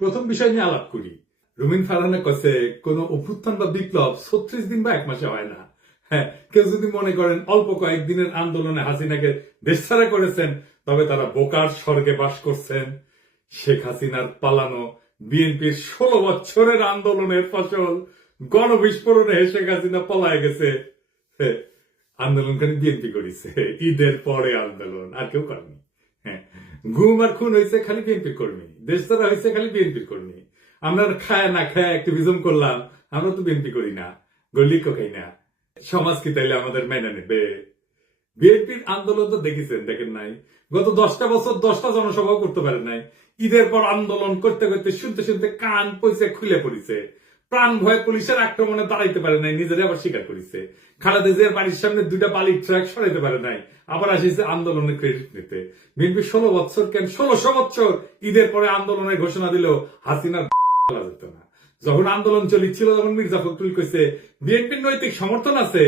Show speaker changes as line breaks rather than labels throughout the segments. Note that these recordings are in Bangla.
প্রথম বিষয় নিয়ে আলাপ করি। রুমিন ফারহানা কাছে কোন অভ্যুত্থান বা বিপ্লব ছত্রিশ দিন বা এক মাসে হয় না। হ্যাঁ কেউ যদি মনে করেন অল্প কয়েকদিনের আন্দোলনে হাসিনাকে দেশছাড়া করেছেন তবে তারা বোকার স্বর্গে বাস করছেন। শেখ হাসিনার পালানো বিএনপির ষোলো বছরের আন্দোলনের ফসল গণবিস্ফোরণে শেখ হাসিনা পলায় গেছে। হ্যাঁ, আন্দোলনখানি বিএনপি করেছে। ঈদের পরে আন্দোলন আর কেউ করেনি। হ্যাঁ ঘুম আর খুন হয়েছে খালি বিএনপি কর্মী। দেশ ছাড়া হয়েছে খালি বিএনপির কর্মী। আমরা খায় না খায় অ্যাক্টিভিজম করলাম, আমরা তো বিএনপি করি না। গল্লিকও খাই না। সমাজ কি তাইলে আমাদের মেনে নেবে? বিএনপির আন্দোলন তো দেখেছেন, দেখেন নাই। গত দশটা বছর দশটা জনসভাও করতে পারে নাই। ঈদের পর আন্দোলন করতে করতে শুনতে শুনতে কান পয়সা খুলে পড়িছে। প্রাণ ভয়ে পুলিশের আক্রমণে দাঁড়াইতে পারে নাই, নিজেরা আবার স্বীকার করেছে। খালেদা জিয়ার বাড়ির সামনে দুইটা বালির ট্রাক সরাইতে পারে নাই। আবার আসিছে আন্দোলনের ক্রেডিট নিতে। বিএনপি ষোলো বছর কেন? ষোলোশো বছর ঈদের পরে আন্দোলনের ঘোষণা দিল হাসিনার বলা যেত না। যখন আন্দোলন চলিছিল তখন মির্জা ফখরুল কইছে বিএনপির নৈতিক সমর্থন আছে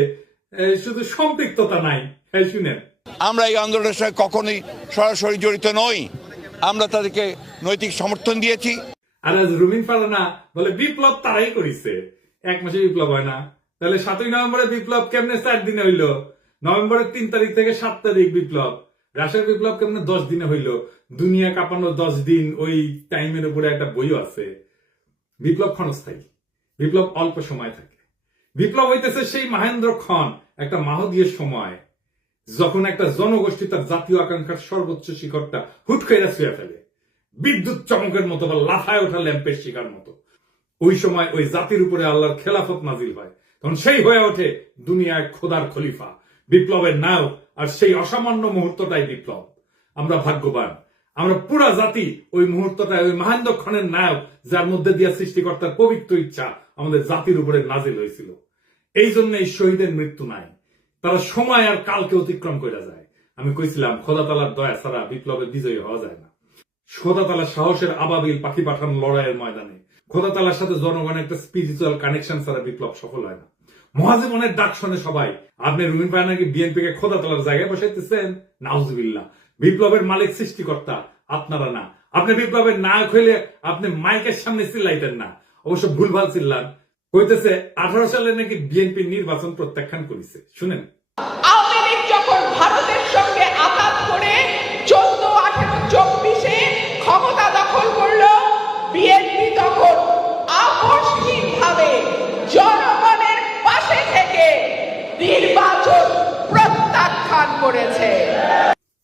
শুধু সম্পৃক্ততা নাই। হ্যাঁ শুনেন।
আমরা এই আন্দোলনের সঙ্গে কখনোই সরাসরি জড়িত নই। আমরা তাদেরকে নৈতিক সমর্থন দিয়েছি।
আর আজ রুমিন ফারানা বলে বিপ্লব তারাই করিছে। এক মাসে বিপ্লব হয় না। তাহলে সাতই নভেম্বরে বিপ্লব কেমনে চার দিনে হইল? নভেম্বরের তিন তারিখ থেকে সাত তারিখ বিপ্লব। রাশের বিপ্লব কেমনে দশ দিনে হইল? দুনিয়া কাঁপানো দশ দিন, ওই টাইমের উপরে একটা বইও আছে। বিপ্লব ক্ষণস্থায়ী। বিপ্লব অল্প সময় থাকে। বিপ্লব হইতেছে সেই মহেন্দ্র খন একটা মাহদীয় সময়, যখন একটা জনগোষ্ঠী তার জাতীয় আকাঙ্ক্ষার সর্বোচ্চ শিখরটা হুট করে ছুঁয়ে ফেলে। বিদ্যুৎ চমকের মতো বা লাফায় ওঠা ল্যাম্পের শিকার মতো। ওই সময় ওই জাতির উপরে আল্লাহর খেলাফত নাজিল হয়। তখন সেই হয়ে ওঠে দুনিয়ায় খোদার খলিফা। বিপ্লবের নায়ক আর সেই অসামান্য মুহূর্তটাই বিপ্লব। আমরা ভাগ্যবান। আমরা পুরা জাতি ওই মুহূর্তটায় ওই মহেন্দ্র ক্ষণের নায়ক, যার মধ্যে দিয়ে সৃষ্টিকর্তার পবিত্র ইচ্ছা আমাদের জাতির উপরে নাজিল হয়েছিল। এই জন্য এই শহীদের মৃত্যু নাই। তারা সময় আর কালকে অতিক্রম করে যায়। আমি কইছিলাম খোদা তালার দয়া ছাড়া বিপ্লবের বিজয়ী হওয়া যায় না। খোদা সাহসের আবাবিল পাখি পাঠানো লড়াইয়ের ময়দানে। খোদা তালার সাথে জনগণের একটা স্পিরিচুয়াল কানেকশন ছাড়া বিপ্লব সফল হয় না। মহাজীবনের ডাক শোনে সবাই। আপনি রুমিন পায় নাকি বিএনপি কে খোদা তালার জায়গায় বসাইতেছেন? নাউজুবিল্লাহ। বিপ্লবের মালিক সৃষ্টিকর্তা, আপনারা না। আপনি বিপ্লবের নায়ক হইলে আপনি মাইকের সামনে চিল্লাইতেন না। অবশ্য ভুলভাল চিল্লান। কইতেছে, আঠারো সালে নাকি বিএনপি নির্বাচন প্রত্যাখ্যান করেছে। শুনেন।
আওয়ামী লীগ যখন ভারতের সঙ্গে আঘাত করে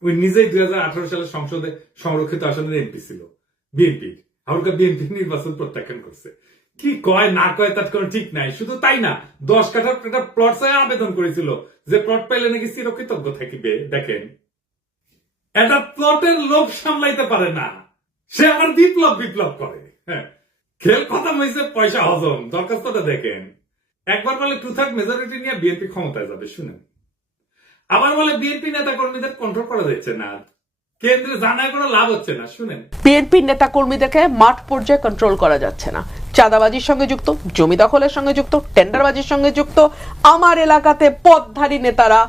ওই নিজেই দুই সালে সংসদে সংরক্ষিত আসনের এমপি ছিল। বিএনপি। হালকা বিএনপি নির্বাচন প্রত্যাখ্যান করছে। কি কয়, না কয়, তার কোনো ঠিক নাই। শুধু তাই না, দশ কাঠার একটা প্লট আবেদন করেছিল যে প্লট পাইলে নাকি চিরকৃতজ্ঞ থাকিবে। দেখেন এটা প্লটের লোভ সামলাইতে পারে না। সে আবার বিপ্লব বিপ্লব করে। হ্যাঁ খেল খতম হয়েছে, পয়সা হজম। দরখাস্তটা দেখেন। একবার বলে টু থার্ড মেজরিটি নিয়ে বিএনপি ক্ষমতায় যাবে, শুনেন। আবার বলে বিএনপি নেতা কর্মীদের কন্ট্রোল করা যাচ্ছে না। কেন্দ্রে জানায় কোনো লাভ হচ্ছে না শুনেন।
বিএনপির নেতা কর্মীদেরকে মাঠ পর্যায়ে কন্ট্রোল করা যাচ্ছে না। চাঁদাবাজির সঙ্গে যুক্ত জমি দখলের সঙ্গে যুক্ত টেন্ডারবাজির সঙ্গে যুক্ত আমার এলাকাতে পদধারী নেতারা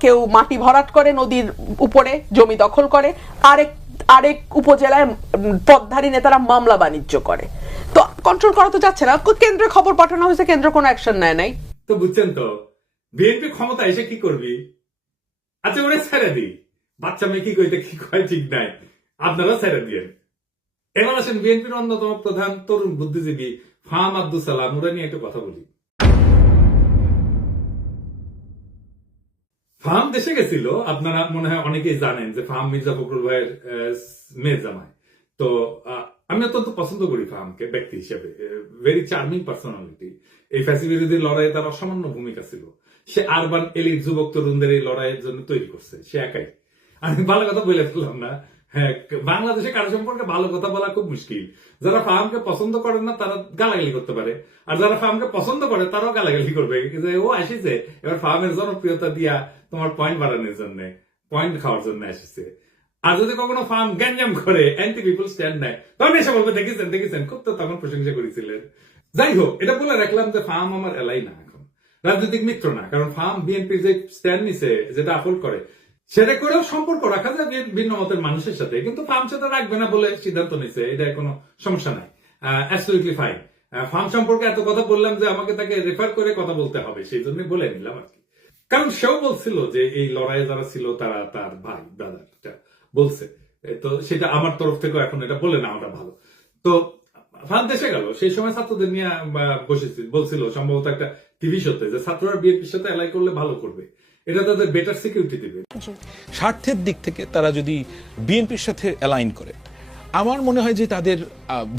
কেউ মাটি ভরাট করে নদীর উপরে জমি দখল করে আরেক আরেক উপজেলায় উম, পদধারী নেতারা মামলা বাণিজ্য করে। তো কন্ট্রোল করা তো যাচ্ছে না। কেন্দ্রে খবর পাঠানো হয়েছে কেন্দ্র কোনো অ্যাকশন নেয় নাই।
তো বুঝছেন তো বিএনপি ক্ষমতা এসে কি করবি? আচ্ছা ওরে ছেড়ে দিই বাচ্চা মেয়ে কি কইতে, কি কয়, ঠিক নাই। আপনারা ছেড়ে দিয়েন। এবার আসেন বিএনপির অন্যতম প্রধান তরুণ বুদ্ধিজীবী ফাহাম আব্দুল সালাম। ওরা নিয়ে একটু কথা বলি। ফাহাম দেশে গেছিল। আপনারা মনে হয় অনেকেই জানেন যে ফাহাম মির্জা ফখরুল ভাইয়ের মেয়ে জামাই। তো আমি অত্যন্ত পছন্দ করি ফাহামকে ব্যক্তি হিসেবে। ভেরি চার্মিং পার্সোনালিটি এই ফ্যাসি বিরোধী লড়াইয়ে তার অসামান্য ভূমিকা ছিল। সে আরবান এলিট যুবক তরুণদের এই লড়াইয়ের জন্য তৈরি করছে, সে একাই। আমি ভালো কথা বলে ফেললাম না। হ্যাঁ বাংলাদেশে কারও সম্পর্কে ভালো কথা বলা খুব মুশকিল। যারা ফাহামকে পছন্দ করে না, তারা গালাগালি করতে পারে। আর যারা ফাহামকে পছন্দ করে, তারাও গালাগালি করবে। যে ও আসিছে, এবার ফাহামের জনপ্রিয়তা দিয়া তোমার পয়েন্ট বাড়ানোর জন্য পয়েন্ট খাওয়ার জন্য এসেছে আর যদি কখনো ফার্ম গ্যাঞ্জাম করে অ্যান্টি পিপল স্ট্যান্ড নেয় তখন এসে বলবে, দেখেছেন দেখেছেন, খুব তো তখন প্রশংসা করেছিলেন। যাই হোক, এটা বলে রাখলাম যে ফার্ম আমার এলাই না। রাজনৈতিক মিত্র না কারণ ফার্ম বিএনপির যে স্ট্যান্ড নিছে যেটা আপলোড করে সেটা করেও সম্পর্ক রাখা যায় ভিন্ন- মতের মানুষের সাথে কিন্তু ফার্ম সেটা রাখবে না বলে সিদ্ধান্ত নিছে এটা কোনো সমস্যা নাই। অ্যাবসলিউটলি ফাইন ফার্ম সম্পর্কে এত কথা বললাম যে আমাকে তাকে রেফার করে কথা বলতে হবে সেই জন্য বলে নিলাম আর কি। কারণ সেও বলছিল যে এই লড়াইয়ে যারা ছিল তারা তার ভাই ব্রাদার বলছে। তো সেটা আমার তরফ থেকেও এখন এটা বলে না ওটা ভালো। তো ফান দেশে গেল সেই সময় ছাত্রদের নিয়ে আহ, বসেছিল বলছিল সম্ভবত একটা টিভি শোতে যে ছাত্ররা বিএনপির সাথে অ্যালাই করলে ভালো করবে। এটা তাদের বেটার সিকিউরিটি দিবে।
স্বার্থের দিক থেকে তারা যদি বিএনপির সাথে অ্যালাইন করে আমার মনে হয় যে তাদের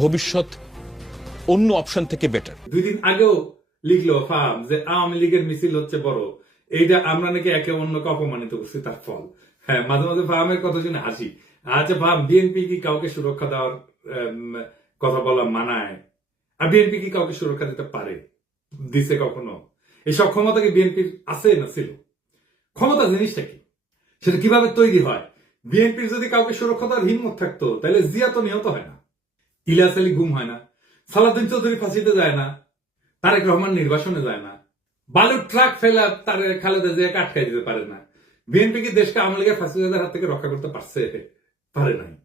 ভবিষ্যৎ অন্য অপশন থেকে বেটার
দুই দিন আগেও লিখলো ফার্ম যে আওয়ামী লীগের মিছিল হচ্ছে বড়। এইটা আমরা নাকি একে অন্যকে অপমানিত করছি তার ফল। হ্যাঁ মাঝে মাঝে ফার্মের কথা শুনে হাসি। আচ্ছা ফার্ম বিএনপি কি কাউকে সুরক্ষা দেওয়ার কথা বলা মানায়? আর বিএনপি কি কাউকে সুরক্ষা দিতে পারে? দিছে কখনো? এইসব ক্ষমতা কি বিএনপির আছে না ছিল? ক্ষমতা জিনিসটা কি? সেটা কীভাবে তৈরি হয়? বিএনপির যদি কাউকে সুরক্ষা দেওয়ার হিম্মত থাকতো, তাহলে জিয়া তো নিহত হয় না। ইলিয়াস আলী গুম হয় না। সালাউদ্দিন চৌধুরী ফাঁসিতে যায় না। তারেক রহমান নির্বাসনে যায় না। বালুর ট্রাক ফেলা তার খালেদা জিয়াকে আটকাই দিতে পারে না। বিএনপি কি দেশকে আওয়ামী লীগের ফাঁসিদের হাত থেকে রক্ষা করতে পারছে? পারে নাই।